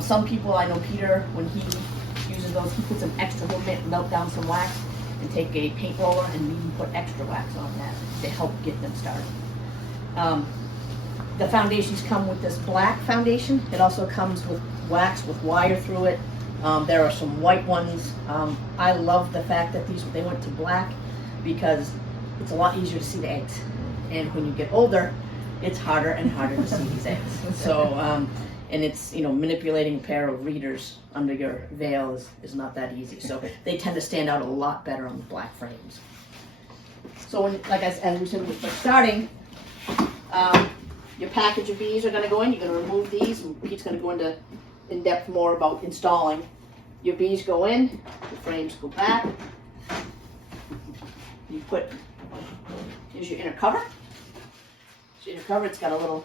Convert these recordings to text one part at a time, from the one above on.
Some people, I know Peter, when he uses those, he puts some extra, he'll melt down some wax and take a paint roller and even put extra wax on that to help get them started. The foundations come with this black foundation. It also comes with wax with wire through it. There are some white ones. I love the fact that they went to black because it's a lot easier to see the eggs. And when you get older, it's harder and harder to see these eggs. So, and it's, manipulating a pair of readers under your veil is not that easy. So they tend to stand out a lot better on the black frames. So when, as we said, when we're starting, your package of bees are going to go in. You're going to remove these, and Pete's going to go into in depth more about installing. Your bees go in, the frames go back. You here's your inner cover. So inner cover, it's got a little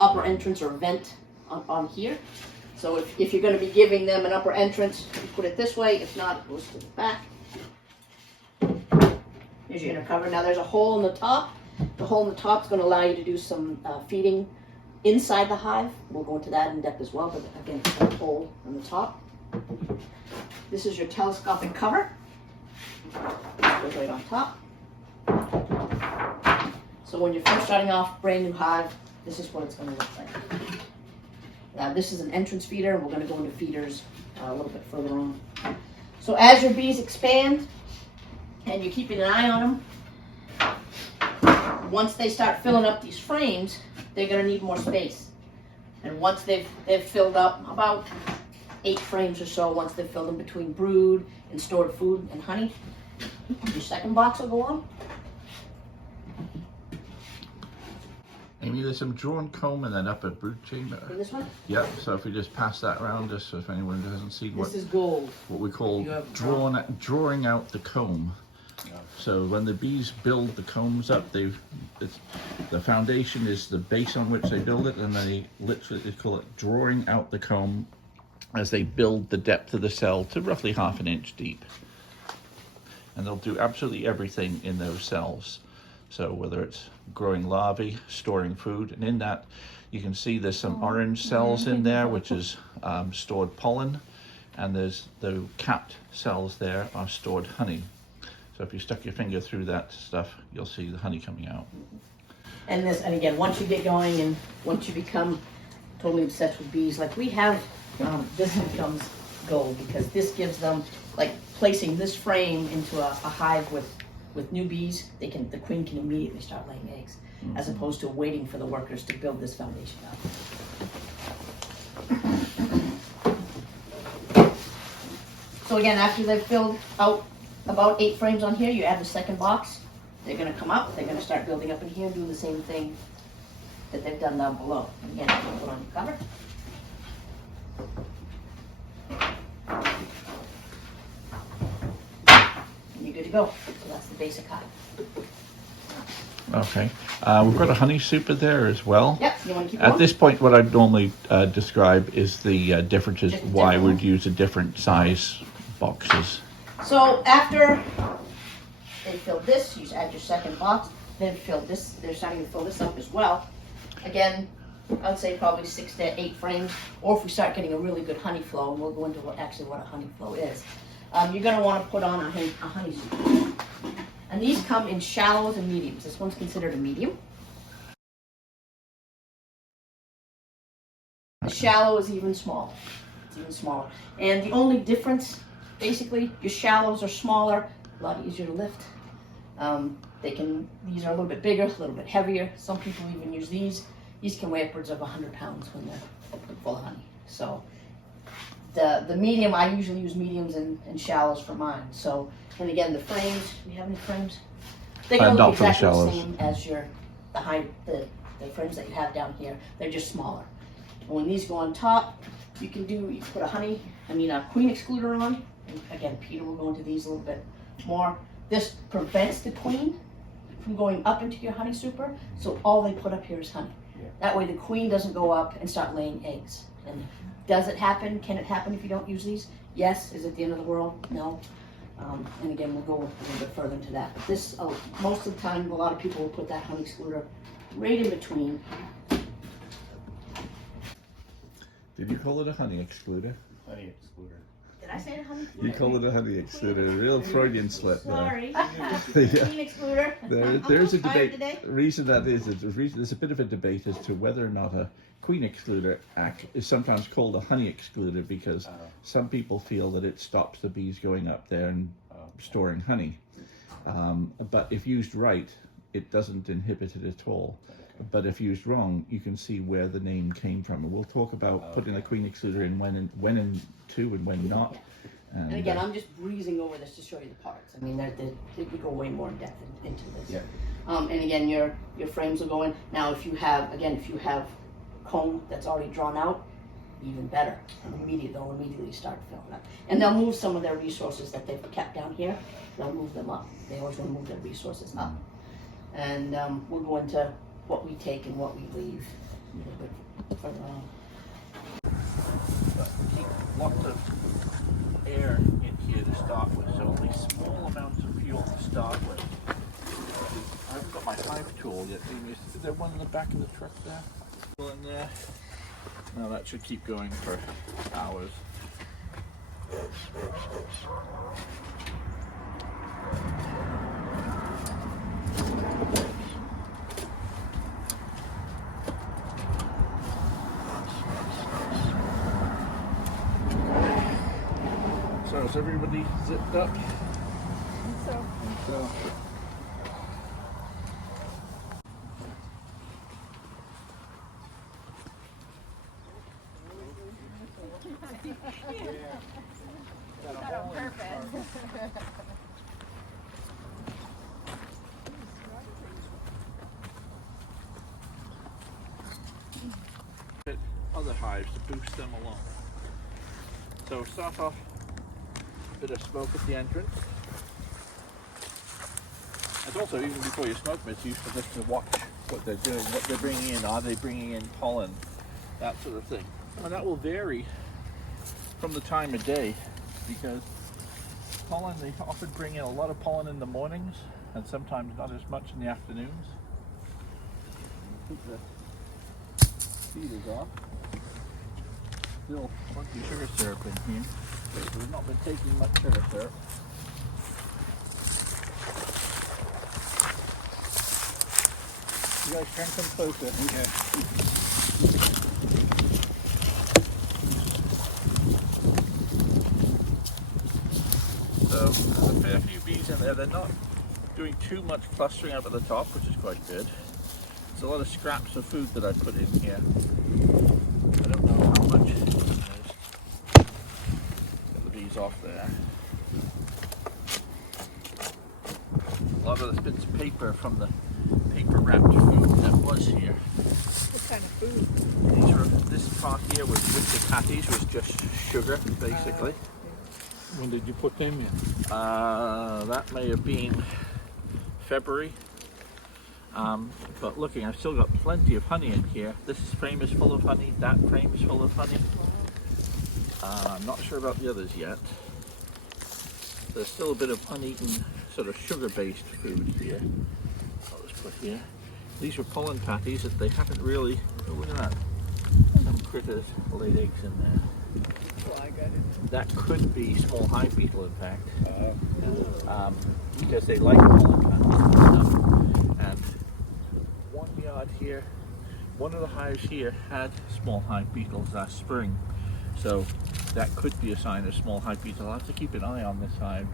upper entrance or vent on here. So if you're going to be giving them an upper entrance, you put it this way. If not, it goes to the back. Here's your inner cover. Now there's a hole in the top. The hole in the top is going to allow you to do some feeding inside the hive. We'll go into that in depth as well, but again, it's got a hole in the top. This is your telescopic cover. It goes right on top. So when you're first starting off, brand new hive, this is what it's going to look like. Now this is an entrance feeder. We're going to go into feeders a little bit further on. So as your bees expand, and you're keeping an eye on them, once they start filling up these frames, they're going to need more space. And once they've filled up about 8 frames or so, once they've filled them between brood and stored food and honey, your second box will go on. Amy, there's some drawn comb in that upper brood chamber. In this one? Yep, so if we just pass that around, just so if anyone hasn't seen This is gold. What we call drawing out the comb. So when the bees build the combs up, the foundation is the base on which they build it, and they literally call it drawing out the comb as they build the depth of the cell to roughly 1/2 inch deep. And they'll do absolutely everything in those cells. So whether it's growing larvae, storing food, and in that you can see there's some orange cells in there, which is stored pollen, and there's the capped cells there are stored honey. So if you stuck your finger through that stuff, you'll see the honey coming out. And again, once you get going and once you become totally obsessed with bees, like we have, this becomes gold because this gives them, like placing this frame into a hive with new bees, the queen can immediately start laying eggs, as opposed to waiting for the workers to build this foundation up. So again, after they've filled out about 8 frames on here, you add the second box. They're going to come up, they're going to start building up in here and do the same thing that they've done down below. Again, you're going to put on your cover. And you're good to go. So that's the basic hive. Okay. We've got a honey super there as well. Yep, you want to keep going? At this point, what I'd normally describe is the differences, Just why different. we'd use a different size boxes. So after they filled this, you add your second box. They've filled this. They're starting to fill this up as well. Again, I would say probably 6 to 8 frames. Or if we start getting a really good honey flow, and we'll go into what a honey flow is. You're going to want to put on a honey super. And these come in shallows and mediums. This one's considered a medium. The shallow is even smaller. It's even smaller. And the only difference, basically, your shallows are smaller, a lot easier to lift. These are a little bit bigger, a little bit heavier. Some people even use these. These can weigh upwards of 100 pounds when they're full of honey. So the medium, I usually use mediums and shallows for mine. So, and again, the frames, do we have any frames? They don't look exactly the same as the frames that you have down here. They're just smaller. And when these go on top, you can put a queen excluder on. And again, Peter will go into these a little bit more. This prevents the queen from going up into your honey super, so all they put up here is honey. Yeah. That way the queen doesn't go up and start laying eggs. And does it happen? Can it happen if you don't use these? Yes. Is it the end of the world? No. And again, we'll go a little bit further into that. This, most of the time, a lot of people will put that honey excluder right in between. Did you call it a honey excluder? Honey excluder. Did I say the honey? You call it a honey excluder. A real Freudian slip there. Sorry. Yeah. Queen excluder. There's a I'm tired debate. today. The reason that is, there's a bit of a debate as to whether or not a queen excluder is sometimes called a honey excluder because some people feel that it stops the bees going up there and storing honey. But if used right, it doesn't inhibit it at all. But if used wrong, you can see where the name came from. And we'll talk about putting the queen excluder in when and to and when not. And again, I'm just breezing over this to show you the parts. I mean, we go way more in depth into this. Yeah. And again, your frames will go in. Now, if you have comb that's already drawn out, even better. They'll immediately start filling up. And they'll move some of their resources that they've kept down here. They'll move them up. They always want to move their resources up. And we'll go into what we take and what we leave a little bit further on. Keep lots of air in here to start with, so only small amounts of fuel to start with. I haven't got my hive tool yet. Is there one in the back of the truck there? Well, in there. Now that should keep going for hours. So is everybody zipped up? So. So. Not on purpose. Other hives to boost them along. So start off a bit of smoke at the entrance. And also, even before you smoke them, it's useful just to watch what they're doing, what they're bringing in. Are they bringing in pollen? That sort of thing. And that will vary from the time of day because pollen, they often bring in a lot of pollen in the mornings and sometimes not as much in the afternoons. Keep the feeders off. Still plenty of sugar syrup in here. We've not been taking much sugar syrup. You guys can come closer. Okay. So there's a fair few bees in there. They're not doing too much clustering up at the top, which is quite good. There's a lot of scraps of food that I put in here. I don't know how much. Get the bees off there. A lot of the bits of paper from the paper wrapped food that was here. What kind of food? This part here was with the patties was just sugar, basically. When did you put them in? That may have been February. But looking, I've still got plenty of honey in here. This frame is full of honey, that frame is full of honey. I'm not sure about the others yet. There's still a bit of uneaten sort of sugar-based food here. I'll just put here. These were pollen patties that they haven't really, oh, look at that. Some critters laid eggs in there. Well, I got it. That could be small hive beetle, in fact, because they like pollen patties. And one yard here, one of the hives here had small hive beetles last spring, so that could be a sign of small hive beetle. I'll have to keep an eye on this hive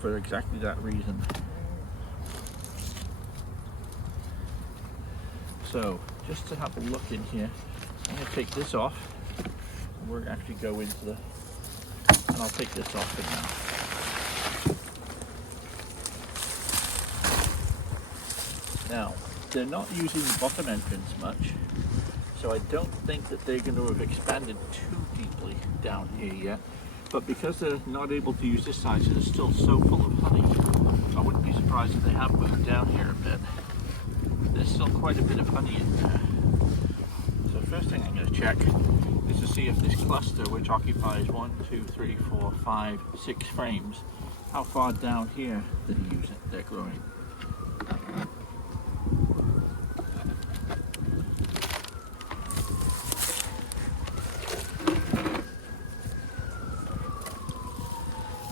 for exactly that reason. So, just to have a look in here, I'm going to take this off. We're going to actually go into the, and I'll take this off for now. Now, they're not using the bottom entrance much, so I don't think that they're going to have expanded too deeply down here yet. But because they're not able to use this side, so they're still so full of honey, I wouldn't be surprised if they have moved down here a bit. There's still quite a bit of honey in there. So first thing I'm going to check is to see if this cluster, which occupies 1, 2, 3, 4, 5, 6 frames, how far down here they're growing.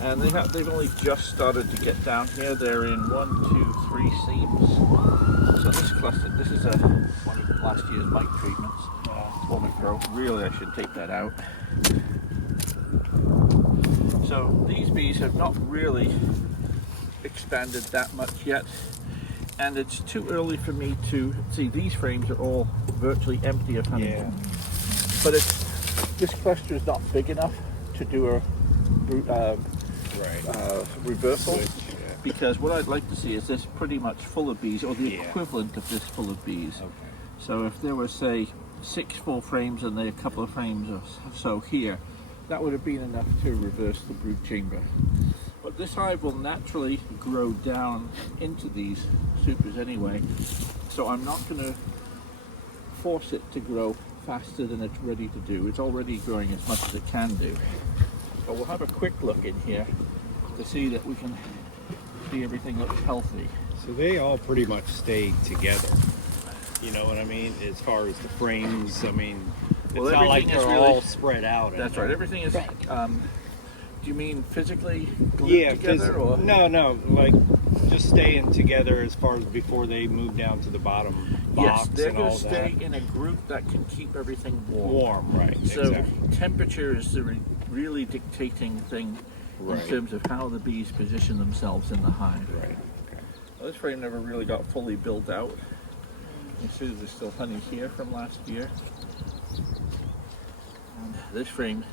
And they've only just started to get down here. They're in 1, 2, 3 seams. So this cluster, this is one of last year's mite treatments. Former growth. Really, I should take that out. So these bees have not really expanded that much yet, and it's too early for me to see. These frames are all virtually empty of honey. Yeah. But this cluster is not big enough to do a reversal. Switch, yeah. Because what I'd like to see is this pretty much full of bees, or the Yeah. equivalent of this full of bees. Okay. So if there were, say, 6 full frames and then a couple of frames or so here, that would have been enough to reverse the brood chamber. But this hive will naturally grow down into these supers anyway, so I'm not going to force it to grow faster than it's ready to do. It's already growing as much as it can do. But we'll have a quick look in here to see that we can see everything looks healthy. So they all pretty much stay together. You know what I mean? As far as the frames, I mean, it's Well, not like everything is they're really- all spread out. That's right, everything is, Right. do you mean physically glued Yeah, together? Or? no, like just staying together as far as before they move down to the bottom Yes, box they're and going all to that. stay in a group that can keep everything warm. Warm, right? So Exactly. temperature is the really dictating thing Right. in terms of how the bees position themselves in the hive. Right. Okay. Well, this frame never really got fully built out. You see there's still honey here from last year. And this frame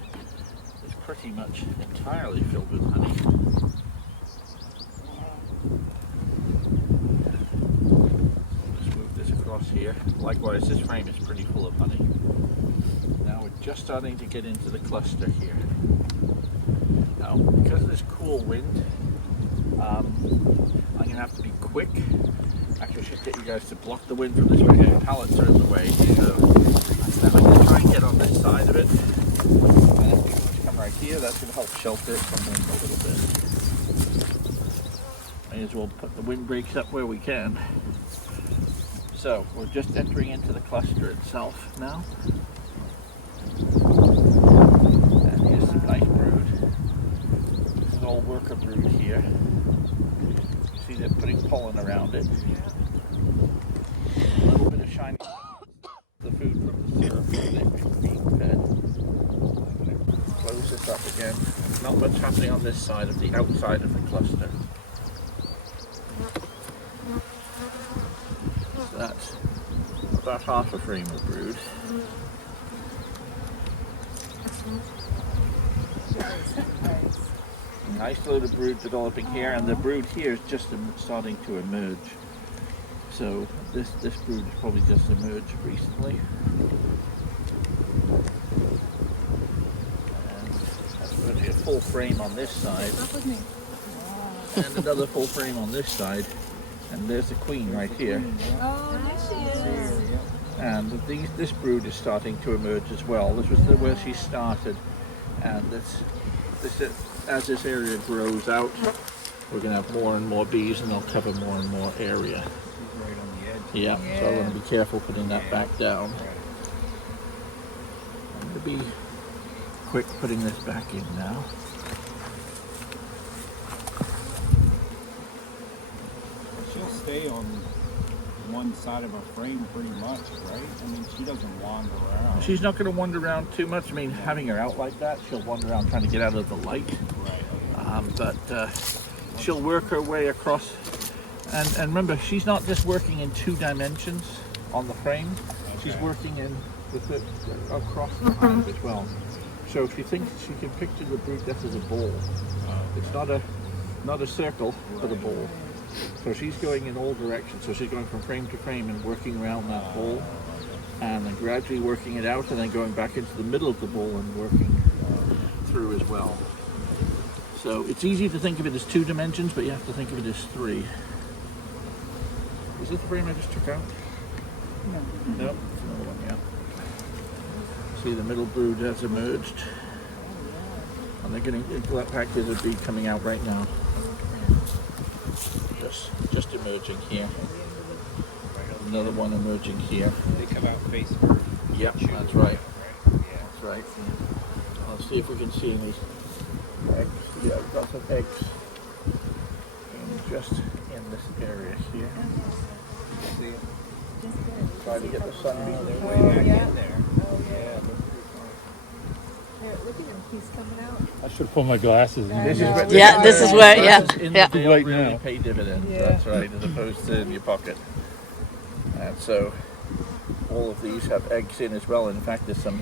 is pretty much entirely filled with honey. Just move this across here. Likewise, this frame is pretty full of honey. Now we're just starting to get into the cluster here. Now, because of this cool wind, I'm going to have to be quick. Actually, I should get you guys to block the wind from this way. The pallets are in the way. So I'm going to try and get on this side of it. And if we can come right here, that's going to help shelter it from wind a little bit. May as well put the windbreaks up where we can. So we're just entering into the cluster itself now. And here's some nice brood. This is all worker brood here. You see they're putting pollen around it. A little bit of shiny. The food from the syrup that they're being fed. I'm going to close this up again. There's not much happening on this side of the outside of the cluster. So that's about half a frame of brood. Nice load of brood developing here, and the brood here is just starting to emerge. So this brood has probably just emerged recently. And that's going to be a full frame on this side. And another full frame on this side. And there's the queen right here. Oh, there she is. And this brood is starting to emerge as well. This was where she started. And as this area grows out, we're going to have more and more bees, and they'll cover more and more area. Right on the edge. Yeah, so I want to be careful putting that back down. Right. I'm going to be quick putting this back in now. She'll stay on one side of her frame pretty much, right? I mean, she doesn't wander around. She's not going to wander around too much. I mean, having her out like that, she'll wander around trying to get out of the light. Right. But she'll work her way across. And remember, she's not just working in 2 dimensions on the frame. She's Okay. working in with it across the hive as well. So she thinks she can picture the brood death as a ball. It's not a circle, but a ball. So she's going in all directions. So she's going from frame to frame and working around that ball, and then gradually working it out, and then going back into the middle of the ball and working through as well. So it's easy to think of it as 2 dimensions, but you have to think of it as 3. Is this the frame I just took out? No. No, it's another one, yeah. See, the middle brood has emerged. And they're getting, in fact, there's a bee coming out right now. Just emerging here. Another one emerging here. They come out face first. Yep, that's right. That's right. Let's see if we can see any eggs Yeah, we've got some eggs just in this area here. See it? Try to get the sunbeam. They're Oh, way back yeah. in there. Oh, yeah. Yeah, they're pretty far. Here, look at him. He's coming out. I should put my glasses in. This is No, where, we Yeah, this is where- yeah, in yeah. the deal Right really now. pay dividends. Yeah. That's right, as opposed to in your pocket. And so all of these have eggs in as well. In fact, there's some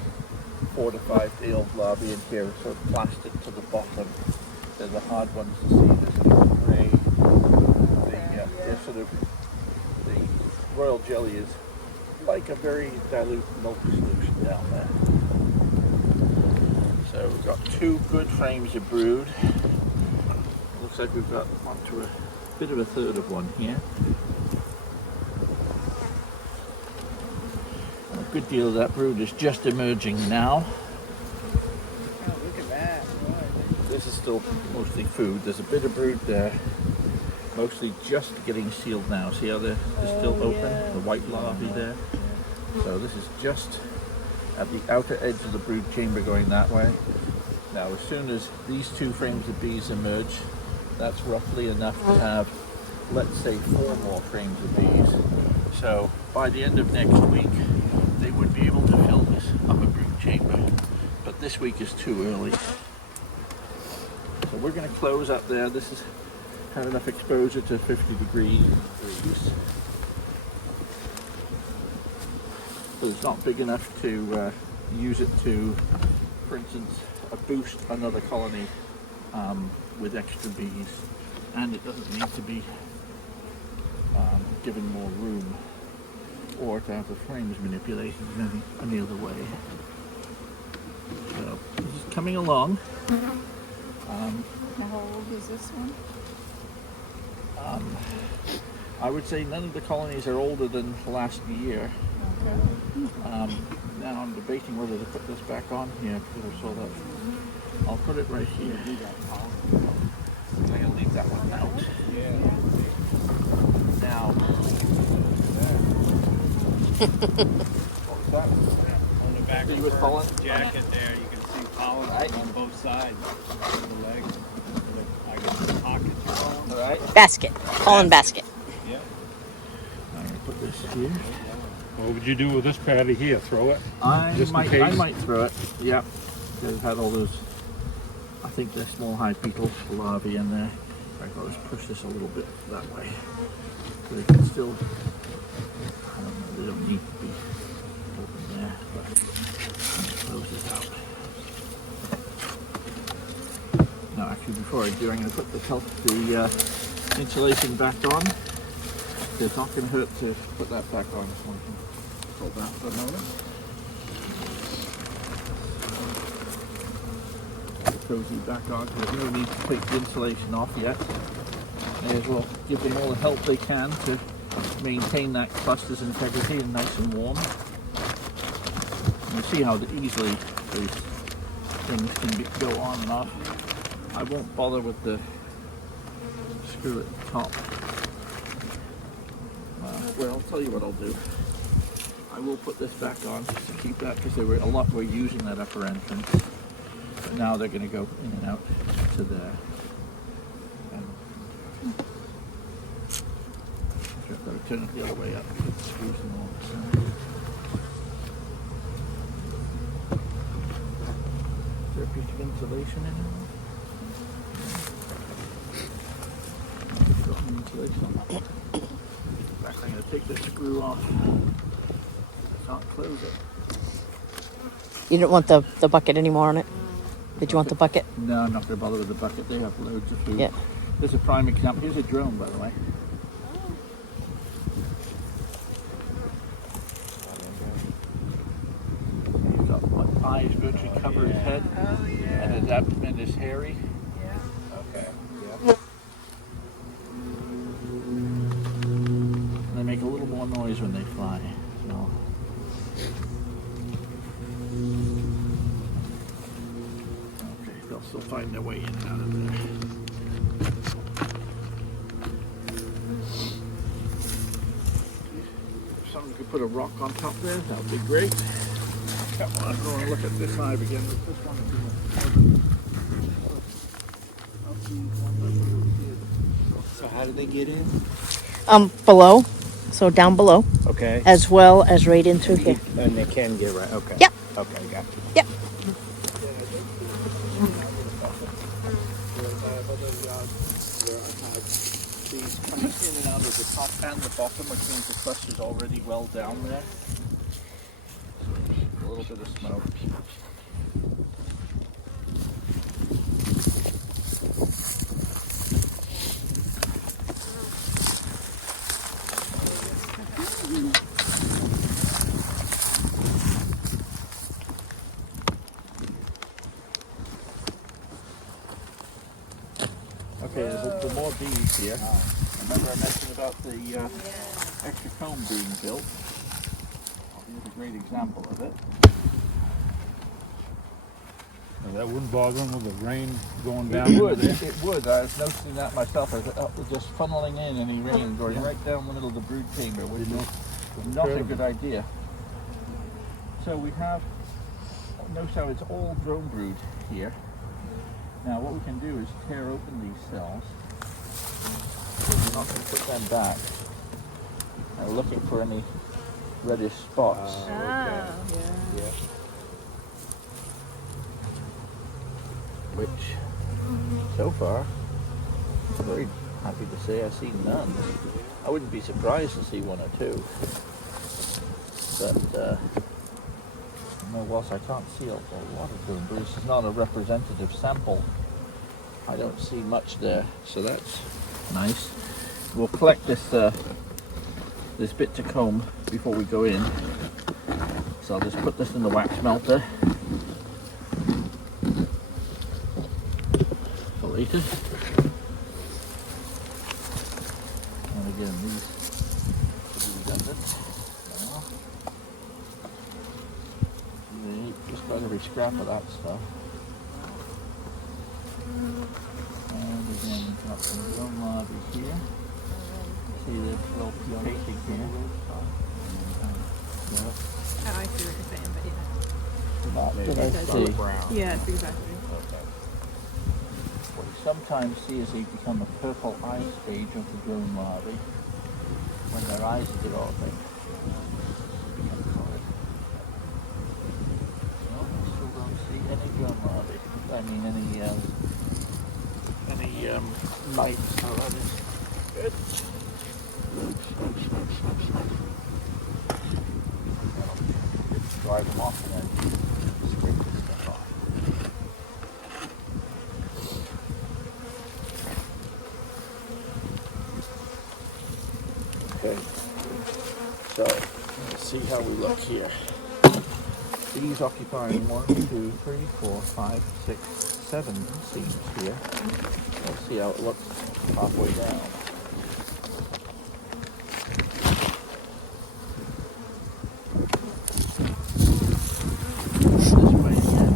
4 to 5 day-old larvae in here, sort of plastered to the bottom. They're the hard ones to see. They're sort of grey. They're sort of, the royal jelly is like a very dilute milk solution down there. So we've got 2 good frames of brood. Looks like we've got onto a bit of a third of one here. A good deal of that brood is just emerging now. Oh, look at that. Boy. This is still mostly food. There's a bit of brood there, mostly just getting sealed now. See how they're still Oh, open? yeah. The white larvae there. So this is just at the outer edge of the brood chamber going that way. Now as soon as these 2 frames of bees emerge, that's roughly enough to have, let's say, 4 more frames of bees. So by the end of next week, they would be able to fill this upper brood chamber. But this week is too early. So we're going to close up there. This is have enough exposure to 50 degrees. But it's not big enough to use it to, for instance, boost another colony with extra bees, and it doesn't need to be given more room or to have the frames manipulated in any other way. So this is coming along. How old is this one? I would say none of the colonies are older than last year. Okay. Now I'm debating whether to put this back on here because I saw that. I'll put it right here. I'm going to leave that one out. Now, what was that? On the back See of with her pollen? jacket there, you can see pollen on both sides of the legs. I guess the pockets are pollen. All right. Basket. Pollen basket. Yeah. I'm going to put this here. What would you do with this patty here? Throw it? I Just in might case? throw it. Yeah. They've had all those, I think they're small high beetle larvae in there. I'll just push this a little bit that way. So they can still, I don't know, they don't need to be open there, but close this out. Now actually before I do, I'm going to put the insulation back on. It's not going to hurt to put that back on. Just want to hold that for a moment. Cozy back on. There's no need to take the insulation off yet. May as well give them all the help they can to maintain that cluster's integrity and nice and warm. You see how easily these things can go on and off. I won't bother with the screw at the top. Well, I'll tell you what I'll do. I will put this back on just to keep that because we're using that upper entrance. But now they're going to go in and out to there. And I've got to turn it the other way up. Screws them all. Is there a piece of insulation in it? Got some insulation on that one. In fact, I'm going to take this screw off. I can't close it. You don't want the bucket anymore on it? Did you want the bucket? No, I'm not going to bother with the bucket. They have loads of food. Yeah. There's a prime example. Here's a drone, by the way. He's got eyes virtually cover his head, Oh, yeah. and his abdomen is hairy. Yeah. Okay. And they make a little more noise when they fly. So. Okay, they'll still find their way in and out of there. If someone could put a rock on top there, that would be great. Come on, I want to look at this hive again. This one is how do they get in? Below, so down below, Okay. as well as right in through here. And they can get right. Okay. Yep. Okay, got you. Yep. These coming in and out of the top and the bottom, which means the cluster's already well down there. A little bit of smoke. Okay, there's more bees here. Remember I mentioned about the extra comb being built? Here's a great example of it. Now, that wouldn't bother them with the rain going down. It into would, there? it would. I was noticing that myself. I was just funneling in any rain going right down the middle of the brood chamber, which is not a good idea. So we have, notice how it's all drone brood here. Now what we can do is tear open these cells. We're not going to put them back. And we're looking for any reddish spots. Yeah. Which, so far, I'm very happy to say I see none. I wouldn't be surprised to see one or two. But, no, whilst I can't see a lot of them, but this is not a representative sample. I don't see much there, so that's nice. We'll collect this this bit to comb before we go in. So I'll just put this in the wax melter. For later. And again, these will be redundant. Just got every scrap of that stuff. And again, we've got some drone larvae here. See this little painting here. Oh, I see what you're saying, but That Maybe did I it's see? dark brown. yeah. It's exactly. Okay. What you sometimes see is they become a purple eye stage of the drone larvae when their eyes are developing. Become coloured. No, I still don't see any drone larvae. I mean any mites. So that is good. Drive them off and then scrape this stuff off. Okay, so let's see how we look here. These occupying 1, 2, 3, 4, 5, 6, 7 seams here. Let's see how it looks halfway down. This way again.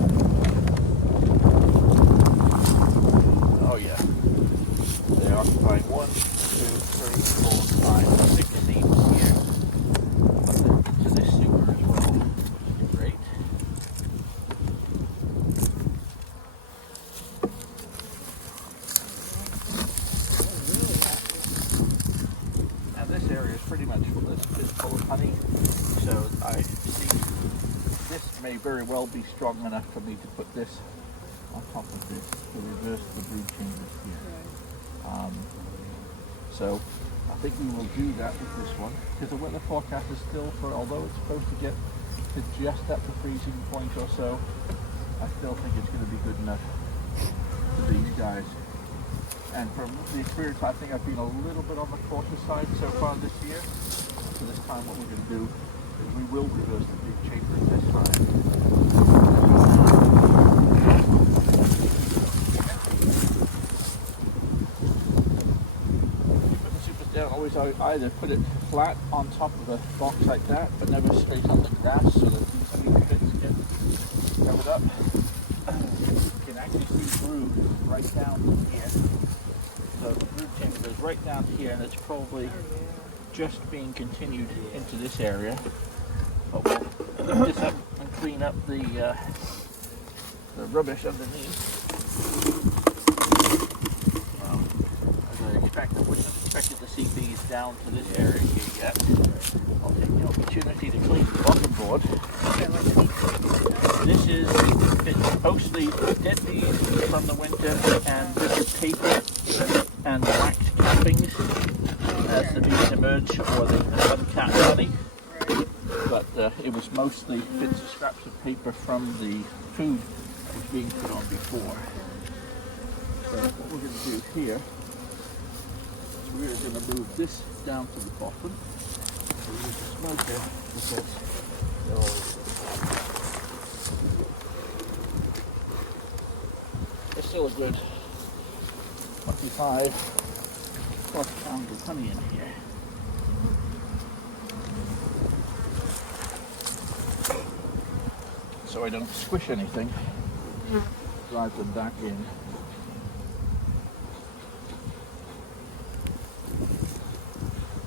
Oh yeah. They occupy 1, 2, 3, 4, 5, 6 seams here. To this super as well, which is great. Now this area is pretty much full of honey, so I see this may very well be strong enough for me to put this on top of this to reverse the brood chambers here. So I think we will do that with this one, because the weather forecast is still for, although it's supposed to get to just at the freezing point or so, I still think it's going to be good enough for these guys. And from the experience, I think I've been a little bit on the cautious side so far this year. So this time what we're going to do is we will reverse the brood chambers this time. Always either put it flat on top of the box like that, but never straight on the grass, so that these weak bits get covered up. You can actually see brood right down here. So the brood chamber is right down here, and it's probably just being continued into this area. But we'll lift this up and clean up the rubbish underneath. As I fact, I wouldn't have expected to see bees down to this area here yet. I'll take the opportunity to clean the bottom board. This is it's mostly dead bees from the winter and bits of paper and wax cappings as the bees emerge, or the uncapped honey. But it was mostly bits of scraps of paper from the food that was being put on before. So what we're going to do here is we're going to move this down to the bottom. So we use the smoker because there's still a good 25 plus pounds of honey in here. So I don't squish anything, drive them back in.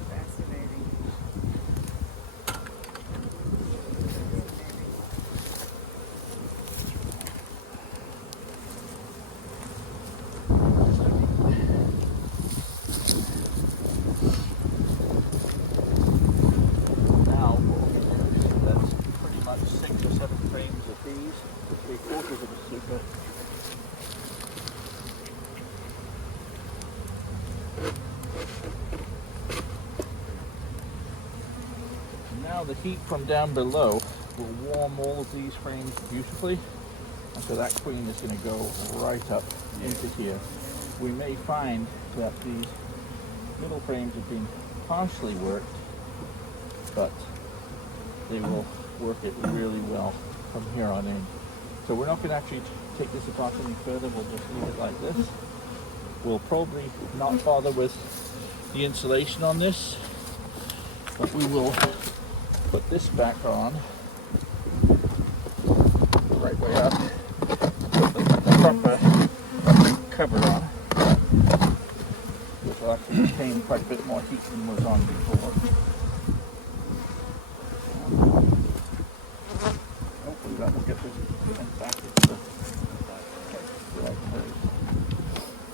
Fascinating. Now, that's pretty much 6 or 7 frames of bees, 3/4 of a super. Now the heat from down below will warm all of these frames beautifully, and so that queen is going to go right up into here. We may find that these little frames have been partially worked, but they will work it really well from here on in. So we're not going to actually take this apart any further, we'll just leave it like this. We'll probably not bother with the insulation on this, but we will put this back on, the right way up, put the proper cover on, which will actually contain quite a bit more heat than was on before. Hopefully that will get this back into the right place.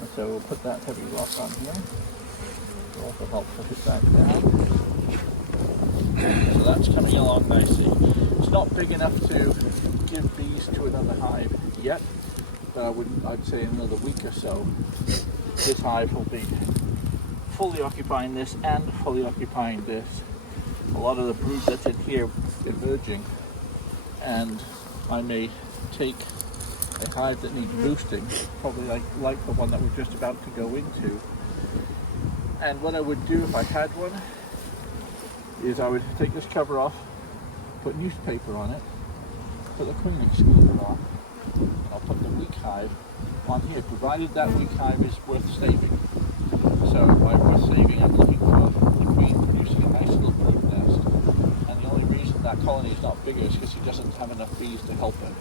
And so we'll put that heavy rock on here. It will also help push it back down. So that's coming along nicely. It's not big enough to give bees to another hive yet, but I'd say in another week or so, this hive will be fully occupying this and fully occupying this. A lot of the brood that's in here emerging, and I may take a hive that needs boosting, probably like the one that we're just about to go into. And what I would do if I had one is I would take this cover off, put newspaper on it, put the queen excluder on, and I'll put the weak hive on here, provided that weak hive is worth saving. So by worth saving, I'm looking for the queen producing a nice little brood nest, and the only reason that colony is not bigger is because he doesn't have enough bees to help him.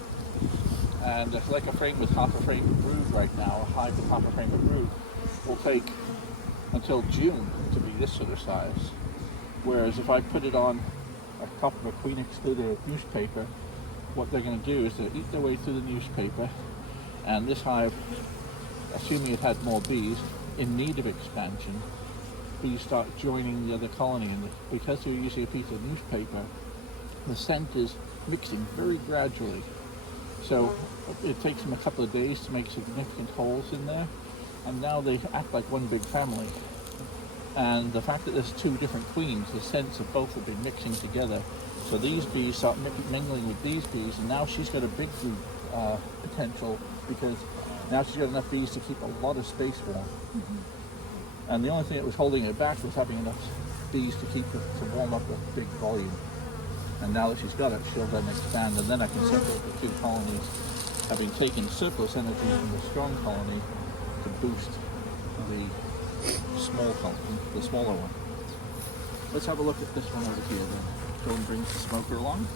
And like a frame with half a frame of brood right now, a hive with half a frame of brood, will take until June to be this sort of size. Whereas if I put it on a top of a queen excluder of newspaper, what they're going to do is they'll eat their way through the newspaper, and this hive, assuming it had more bees in need of expansion, bees start joining the other colony, and because you're using a piece of newspaper, the scent is mixing very gradually. So it takes them a couple of days to make significant holes in there, and now they act like one big family. And the fact that there's 2 different queens, the scents of both have been mixing together. So these bees start mingling with these bees, and now she's got a big brood potential, because now she's got enough bees to keep a lot of space warm. Mm-hmm. And the only thing that was holding her back was having enough bees to warm up a big volume. And now that she's got it, she'll then expand, and then I can separate the 2 colonies, having taken surplus energy from the strong colony to boost the small colony, the smaller one. Let's have a look at this one over here then. Go and bring the smoker along.